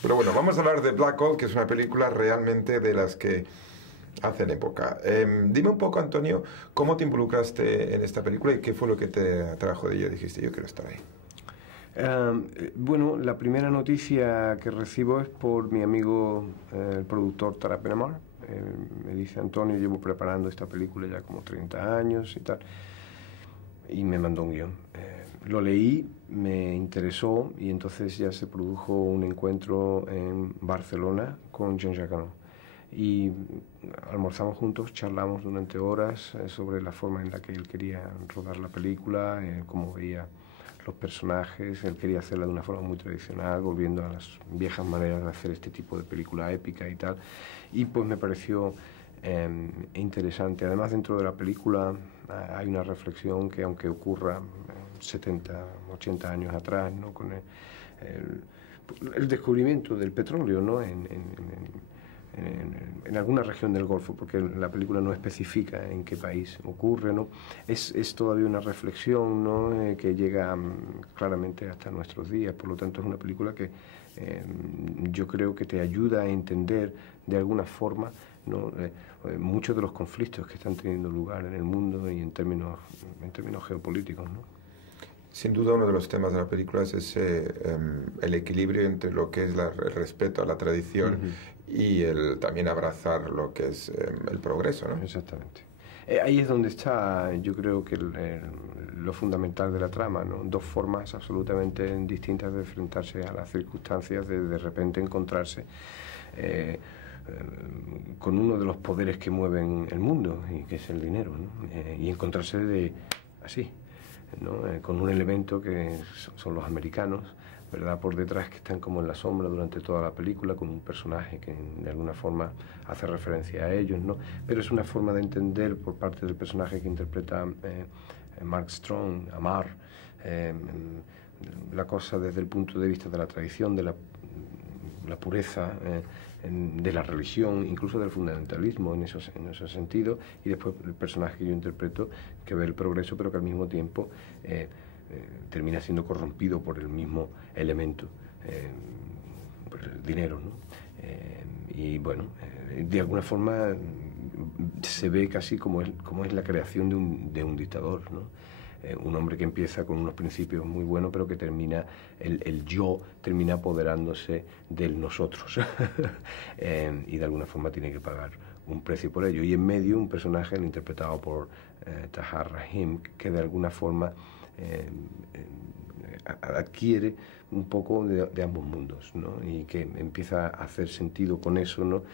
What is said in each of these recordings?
Pero bueno, vamos a hablar de Black Hole, que es una película realmente de las que hacen época. Dime un poco, Antonio, ¿cómo te involucraste en esta película y qué fue lo que te atrajo de ella? Dijiste, yo quiero estar ahí. Bueno, la primera noticia que recibo es por mi amigo, el productor Tara Penamar. Me dice, Antonio, llevo preparando esta película ya como 30 años y tal. Y me mandó un guión. Lo leí, me interesó y entonces ya se produjo un encuentro en Barcelona con Jean-Jacques Annaud. Y almorzamos juntos, charlamos durante horas sobre la forma en la que él quería rodar la película, cómo veía los personajes. Él quería hacerla de una forma muy tradicional, volviendo a las viejas maneras de hacer este tipo de película épica y tal. Y pues me pareció interesante. Además, dentro de la película hay una reflexión que, aunque ocurra 70, 80 años atrás, ¿no? Con el descubrimiento del petróleo, ¿no? En alguna región del Golfo, porque la película no especifica en qué país ocurre, ¿no? Es todavía una reflexión, ¿no? Que llega claramente hasta nuestros días. Por lo tanto, es una película que yo creo que te ayuda a entender de alguna forma, ¿no? Muchos de los conflictos que están teniendo lugar en el mundo y en términos geopolíticos, ¿no? Sin duda uno de los temas de la película es ese, el equilibrio entre lo que es el respeto a la tradición y el también abrazar lo que es el progreso, ¿no? Exactamente. Ahí es donde está, yo creo que lo fundamental de la trama, ¿no? Dos formas absolutamente distintas de enfrentarse a las circunstancias, de repente encontrarse con uno de los poderes que mueven el mundo, y que es el dinero, ¿no? Y encontrarse así, ¿no? Con un elemento que son los americanos, ¿verdad? Por detrás, que están como en la sombra durante toda la película, con un personaje que de alguna forma hace referencia a ellos, ¿no? Pero es una forma de entender por parte del personaje que interpreta Mark Strong, Amar, la cosa desde el punto de vista de la tradición, de la pureza, de la religión, incluso del fundamentalismo en esos sentidos, y después el personaje que yo interpreto, que ve el progreso, pero que al mismo tiempo termina siendo corrompido por el mismo elemento, por el dinero, ¿no? Y bueno, de alguna forma se ve casi como es la creación de un dictador, ¿no? Un hombre que empieza con unos principios muy buenos, pero que termina, el yo termina apoderándose del nosotros. Y de alguna forma tiene que pagar un precio por ello. Y en medio un personaje interpretado por Tahar Rahim, que de alguna forma adquiere un poco de ambos mundos, ¿no? Y que empieza a hacer sentido con eso, ¿no?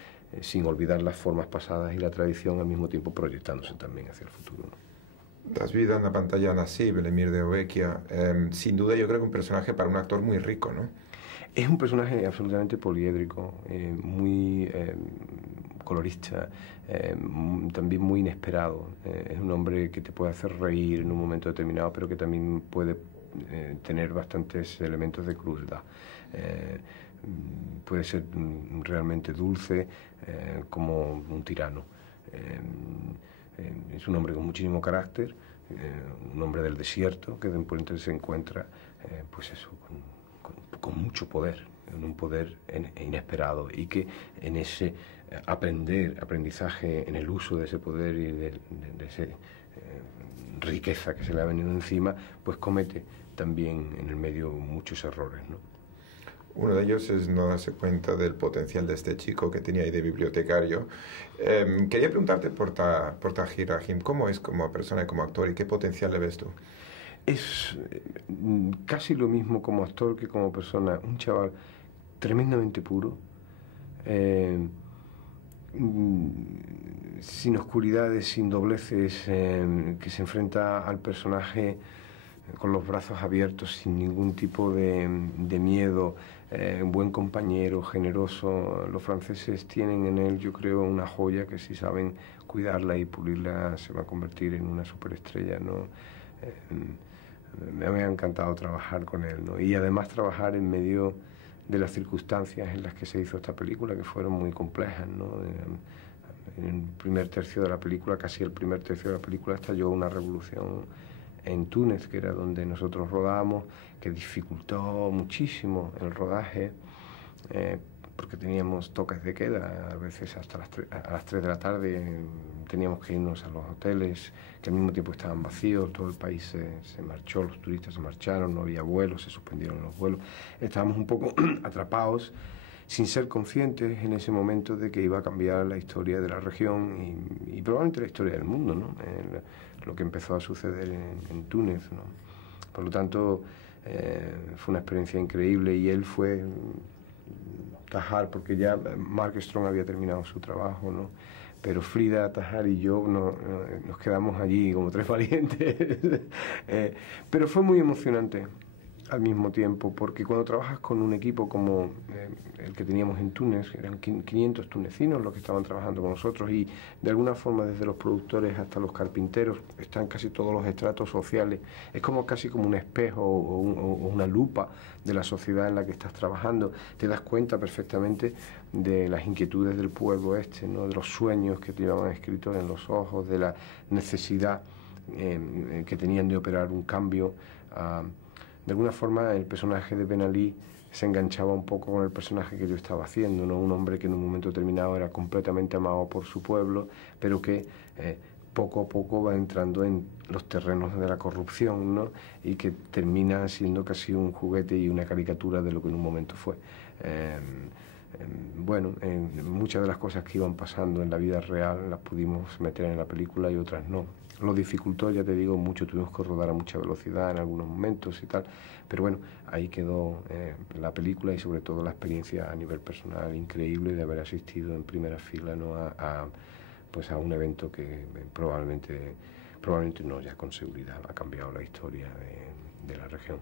Sin olvidar las formas pasadas y la tradición, al mismo tiempo proyectándose también hacia el futuro, ¿no? Das vida en la pantalla Nassib, el emir de Obequia. Sin duda yo creo que un personaje para un actor muy rico, ¿no? Es un personaje absolutamente poliédrico, muy colorista, también muy inesperado. Es un hombre que te puede hacer reír en un momento determinado, pero que también puede tener bastantes elementos de crueldad. Puede ser realmente dulce, como un tirano. Es un hombre con muchísimo carácter, un hombre del desierto, que de repente se encuentra, pues eso, con mucho poder, un poder inesperado, y que en ese aprendizaje, en el uso de ese poder y de esa riqueza que se le ha venido encima, pues comete también en el medio muchos errores, ¿no? Uno de ellos es no darse cuenta del potencial de este chico que tenía ahí de bibliotecario. Quería preguntarte por Tahir Rahim, ¿cómo es como persona y como actor y qué potencial le ves tú? Es casi lo mismo como actor que como persona. Un chaval tremendamente puro, sin oscuridades, sin dobleces, que se enfrenta al personaje con los brazos abiertos, sin ningún tipo de miedo, un buen compañero, generoso. Los franceses tienen en él, yo creo, una joya que, si saben cuidarla y pulirla, se va a convertir en una superestrella, ¿no? Me ha encantado trabajar con él, ¿no? Y además trabajar en medio de las circunstancias en las que se hizo esta película, que fueron muy complejas, ¿no? En el primer tercio de la película, casi el primer tercio de la película, estalló una revolución en Túnez, que era donde nosotros rodábamos, que dificultó muchísimo el rodaje. porque teníamos toques de queda, a veces hasta a las 3 de la tarde teníamos que irnos a los hoteles, que al mismo tiempo estaban vacíos, todo el país se marchó, los turistas se marcharon, no había vuelos, se suspendieron los vuelos. Estábamos un poco atrapados, sin ser conscientes en ese momento de que iba a cambiar la historia de la región y probablemente la historia del mundo, ¿no? Lo que empezó a suceder en Túnez, ¿no? Por lo tanto, fue una experiencia increíble y él fue Tahar, porque ya Mark Strong había terminado su trabajo, ¿no? Pero Frida, Tahar y yo nos quedamos allí como tres valientes. Pero fue muy emocionante al mismo tiempo, porque cuando trabajas con un equipo como el que teníamos en Túnez, eran 500 tunecinos los que estaban trabajando con nosotros y de alguna forma desde los productores hasta los carpinteros están casi todos los estratos sociales, es como casi como un espejo o una lupa de la sociedad en la que estás trabajando, te das cuenta perfectamente de las inquietudes del pueblo este, ¿no? De los sueños que llevaban escritos en los ojos, de la necesidad que tenían de operar un cambio. De alguna forma el personaje de Ben Ali se enganchaba un poco con el personaje que yo estaba haciendo, ¿no? Un hombre que en un momento determinado era completamente amado por su pueblo, pero que poco a poco va entrando en los terrenos de la corrupción, ¿no? Y que termina siendo casi un juguete y una caricatura de lo que en un momento fue. Bueno, muchas de las cosas que iban pasando en la vida real las pudimos meter en la película y otras no. Lo dificultó, ya te digo, mucho, tuvimos que rodar a mucha velocidad en algunos momentos y tal, pero bueno, ahí quedó la película y sobre todo la experiencia a nivel personal increíble de haber asistido en primera fila, ¿no? Pues a un evento que probablemente no, ya con seguridad ha cambiado la historia de la región.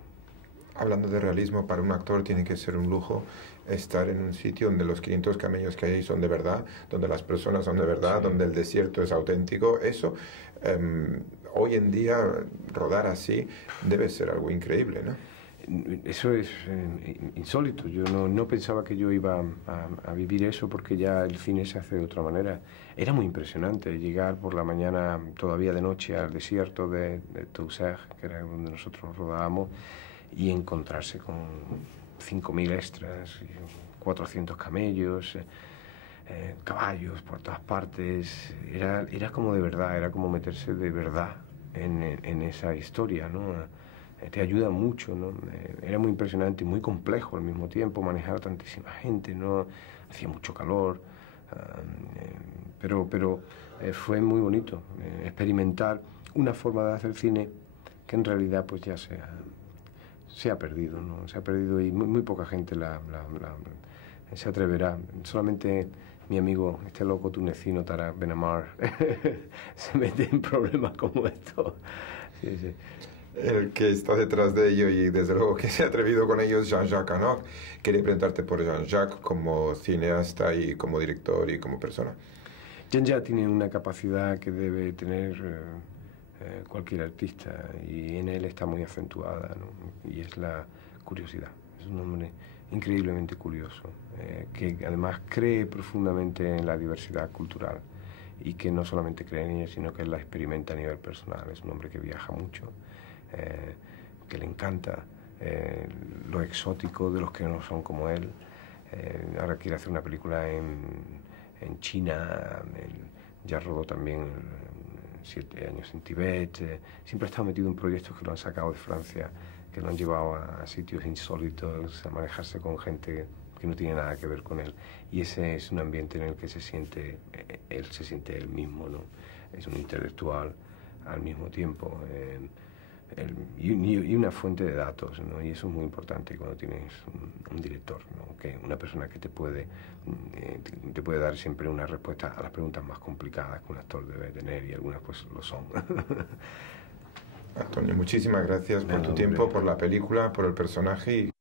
Hablando de realismo, para un actor tiene que ser un lujo estar en un sitio donde los 500 camellos que hay son de verdad, donde las personas son de verdad, sí, donde el desierto es auténtico. Eso, hoy en día, rodar así debe ser algo increíble, ¿no? Eso es insólito. Yo no pensaba que yo iba a vivir eso porque ya el cine se hace de otra manera. Era muy impresionante llegar por la mañana, todavía de noche, al desierto de Tausert, que era donde nosotros rodábamos, y encontrarse con 5.000 extras, 400 camellos, caballos por todas partes. Era como de verdad, era como meterse de verdad en esa historia, ¿no? Te ayuda mucho, ¿no? Era muy impresionante y muy complejo al mismo tiempo manejar a tantísima gente, ¿no? Hacía mucho calor, pero fue muy bonito experimentar una forma de hacer cine que en realidad pues ya se ha perdido, ¿no? Se ha perdido y muy poca gente se atreverá. Solamente mi amigo, este loco tunecino, Tara Benamar, se mete en problemas como estos. Sí, sí. El que está detrás de ello y desde luego que se ha atrevido con ellos, Jean-Jacques Annaud. Quería preguntarte por Jean-Jacques como cineasta y como director y como persona. Jean-Jacques tiene una capacidad que debe tener cualquier artista y en él está muy acentuada, ¿no? Y es la curiosidad. Es un hombre increíblemente curioso, que además cree profundamente en la diversidad cultural y que no solamente cree en ella, sino que la experimenta a nivel personal. Es un hombre que viaja mucho, que le encanta lo exótico de los que no son como él. Ahora quiere hacer una película en China, ya rodó también 7 años en Tibet. Siempre ha estado metido en proyectos que lo han sacado de Francia, que lo han llevado a sitios insólitos, a manejarse con gente que no tiene nada que ver con él. Y ese es un ambiente en el que él se siente él mismo, ¿no? Es un intelectual al mismo tiempo y una fuente de datos, ¿no? Y eso es muy importante cuando tienes un director, ¿no? Que una persona que te puede dar siempre una respuesta a las preguntas más complicadas que un actor debe tener, y algunas pues lo son. Antonio, muchísimas gracias por tu tiempo, por la película, por el personaje y